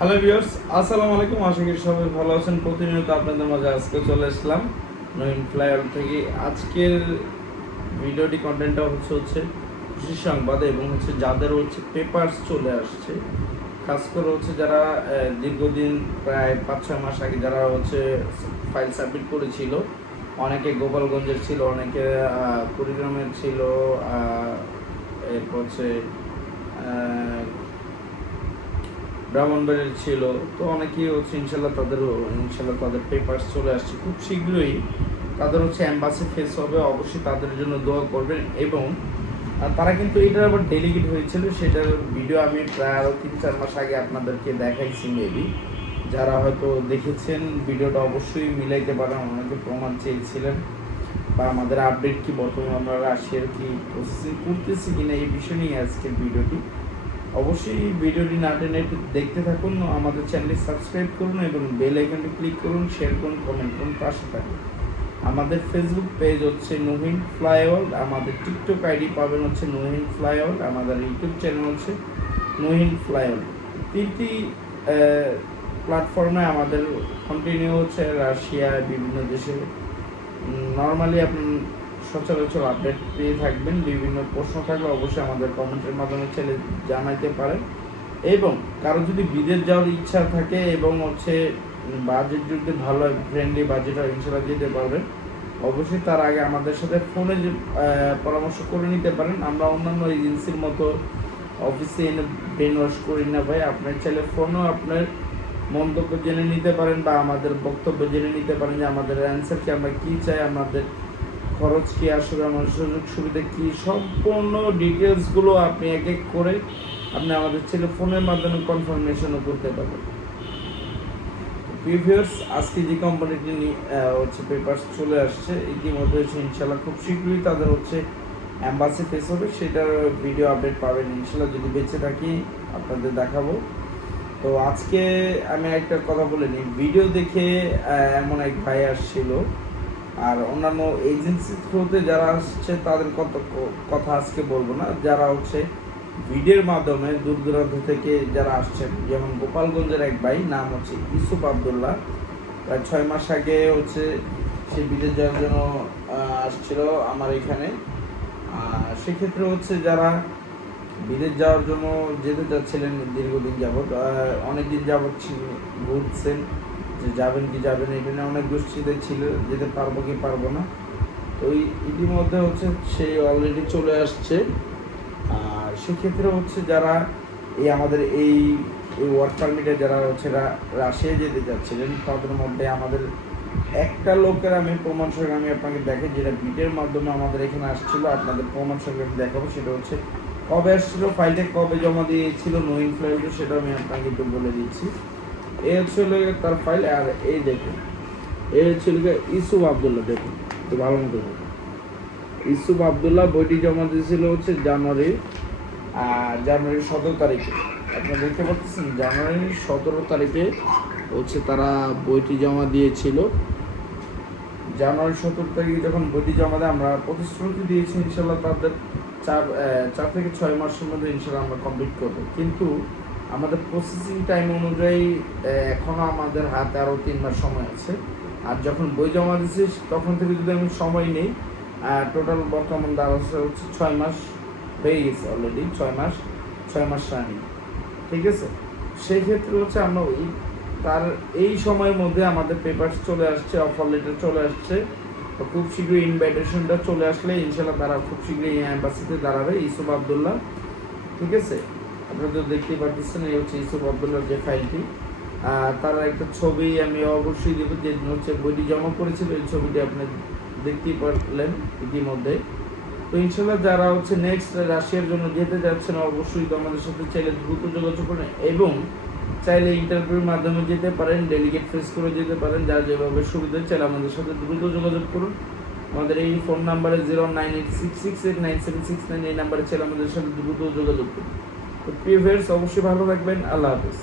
Hello viewers, আসসালামু আলাইকুম। আশা করি সবাই ভালো আছেন। প্রতিনিয়ত আপনাদের মাঝে আজকে চলে আসলাম নহিন ফ্লাইওভার থেকে। আজকের ভিডিওটি কন্টেন্টটা হচ্ছে খুশি সংবাদ এবং যাদের পেপারস চলে আসছে, খাস করে যারা দীর্ঘদিন প্রায় 5-6 মাস আগে যারা ফাইল সাবমিট করেছিল। অনেকে গোপালগঞ্জের ছিল, অনেকে কুড়িগ্রামের ছিল, এরপর ব্রাহ্মণবাড়ির ছিল। তো অনেকেই ইনশাল্লাহ তাদের পেপারস চলে আসছে খুব শীঘ্রই। তাদের এম্বাসি ফেস হবে, অবশ্যই তাদের জন্য দোয়া করবেন। এবং তারা কিন্তু এটার আবার ডেলিগেট হয়েছিল, সেটার ভিডিও আমি প্রায় আরও 3-4 মাস আগে আপনাদেরকে দেখাইছি। মেবি যারা হয়তো দেখেছেন ভিডিওটা অবশ্যই মিলাইতে পারেন। অনেকে প্রমাণ চেয়েছিলেন বা আমাদের আপডেট কি, বর্তমানে আমরা রাশিয়ার কি প্রসেসিং করতেছি কিনা, এই বিষয় নিয়ে আজকের ভিডিওটি। অবশ্যই ভিডিওটি না টেনে দেখতে থাকুন, আমাদের চ্যানেলটি সাবস্ক্রাইব করুন এবং বেল আইকনটি ক্লিক করুন, শেয়ার করুন, কমেন্ট করুন, পাশে থাকুন। আমাদের ফেসবুক পেজ নহিন ফ্লাইওভার, আমাদের টিকটক আইডি পাবেন নহিন ফ্লাইওভার, আমাদের ইউটিউব চ্যানেল নহিন ফ্লাইওভার। তিনটি প্ল্যাটফর্মে আমাদের কন্টিনিউ রাশিয়া, বিভিন্ন দেশে নর্মালি আপনি সচরাচর আপডেট পেয়ে থাকবেন। বিভিন্ন প্রশ্ন থাকলে অবশ্যই আমাদের কমেন্টের মাধ্যমে জানাইতে পারেন। এবং কারো যদি বিদেশ যাওয়ার ইচ্ছা থাকে এবং বাজেট যদি ভালো হয়, ফ্রেন্ডলি বাজেট হয়, ইনশাল্লাহ যেতে পারবেন। অবশ্যই তার আগে আমাদের সাথে ফোনে পরামর্শ করে নিতে পারেন। আমরা অন্যান্য এজেন্সির মতো অফিসে এনে ব্রেন ওয়াশ করি না ভাই। আপনার চাইলে ফোনেও আপনার মন্তব্য জেনে নিতে পারেন বা আমাদের বক্তব্য জেনে নিতে পারেন যে আমাদের অ্যান্সার কি, আমরা কী চাই, আমাদের খরচ কি, আসলে আমাদের সুযোগ সুবিধা কী, সম্পূর্ণ ডিটেলসগুলো আপনি এক এক করে আপনি আমাদের ফোনের মাধ্যমে কনফার্মেশনও করতে পারবেন। ভিউয়ার্স, আজকে যে কোম্পানিটি পেপারস চলে আসছে, ইতিমধ্যে ইনশাল্লাহ খুব শীঘ্রই তাদের অ্যাম্বাসি ফেস হবে, সেটার ভিডিও আপডেট পাবেন ইনশাল্লাহ। যদি বেঁচে থাকি আপনাদের দেখাবো। তো আজকে আমি একটা কথা বলে নিই, ভিডিও দেখে এমন এক ভাই আসছিল, আর অন্যান্য এজেন্সি থ্রুতে যারা আসছে তাদের কথা আজকে বলবো না। যারা ভিডিওর মাধ্যমে দূর দূরান্ত থেকে যারা আসছেন, যেমন গোপালগঞ্জের এক ভাই, নাম ইউসুফ আবদুল্লাহ। প্রায় 6 মাস আগে সে বিদেশ যাওয়ার জন্য আসছিল আমার এখানে। সেক্ষেত্রে যারা বিদেশ যাওয়ার জন্য যেতে চাচ্ছিলেন দীর্ঘদিন যাবৎ, অনেকদিন যাবৎ ঘুরছেন যে যাবেন কি যাবেন, এটা নিয়ে অনেক দুশ্চিন্তা ছিল, যেতে পারবো কি পারবো না। তো ইতিমধ্যে সে অলরেডি চলে আসছে। আর সেক্ষেত্রে যারা আমাদের এই ওয়ার্ক পারমিটে যারা রাশিয়া যেতে চাচ্ছিলেন, তাদের মধ্যে আমাদের একটা লোকের আমি প্রমাণ সঙ্গে আমি আপনাকে দেখাই, যেটা ভিডিওর মাধ্যমে আমাদের এখানে আসছিল। আপনাদের প্রমাণ সঙ্গে আমি দেখাবো, সেটা কবে আসছিল, ফাইলটা কবে জমা দিয়েছিল নহিন ফ্লাইওভার, সেটা আমি আপনাকে একটু বলে দিচ্ছি। এই তার ফাইল। আর এই দেখুন, এই ইউসুফ আবদুল্লাহ। দেখুন তো ভালো মতো দেখুন, ইউসুফ আবদুল্লাহ বইটি জমা দিয়েছিল জানুয়ারির 17 তারিখে। আপনারা দেখতে পাচ্ছেন জানুয়ারির 17 তারিখে তারা বইটি জমা দিয়েছিল। জানুয়ারি 17 তারিখে যখন বইটি জমা দেয়, আমরা প্রতিশ্রুতি দিয়েছি ইনশাল্লাহ তাদের 4 থেকে 6 মাসের মধ্যে ইনশাল্লাহ আমরা কমপ্লিট করবো। কিন্তু আমাদের প্রসেসিং টাইম অনুযায়ী এখনও আমাদের হাতে আরও 3 মাস সময় আছে। আর যখন বই জমা দিচ্ছি তখন থেকে যদি আমি সময় নেই, টোটাল বর্তমান দাঁড়াচ্ছে 6 মাস হয়ে গেছে অলরেডি। 6 মাস রানিং, ঠিক আছে। সেই ক্ষেত্রে আমরা তার এই সময়ের মধ্যে আমাদের পেপারস চলে আসছে, অফার লেটার চলে আসছে। তো খুব শীঘ্রই ইনভাইটেশনটা চলে আসলে ইনশাল্লাহ তারা খুব শীঘ্রই অ্যাম্বাসিতে দাঁড়াবে। ইউসুফ আবদুল্লাহ, ঠিক আছে। আপনারা তো দেখতেই পাচ্ছেন, এই ইউসুফ আবদুল্লাহর যে ফাইলটি, তার একটা ছবি আমি অবশ্যই দেবো, যে বইটি জমা করেছিল এই ছবিটি আপনি দেখতেই পারলেন ইতিমধ্যে। তো ইনশাল্লাহ যারা নেক্সট রাশিয়ার জন্য যেতে যাচ্ছেন, অবশ্যই তো আমাদের সাথে চাইলে দ্রুত যোগাযোগ করেন এবং চাইলে ইন্টারভিউর মাধ্যমে যেতে পারেন, ডেলিগেট ফেস করে যেতে পারেন, যার যেভাবে সুবিধা চাইলে আমাদের সাথে দ্রুত যোগাযোগ করুন। আমাদের এই ফোন নাম্বারে 0986689769, এই নাম্বারে চাইলে আমাদের সাথে দ্রুত যোগাযোগ করুন। তো প্রিয় ভিউয়ার্স, অবশ্যই ভালো থাকবেন। আল্লাহ হাফেজ।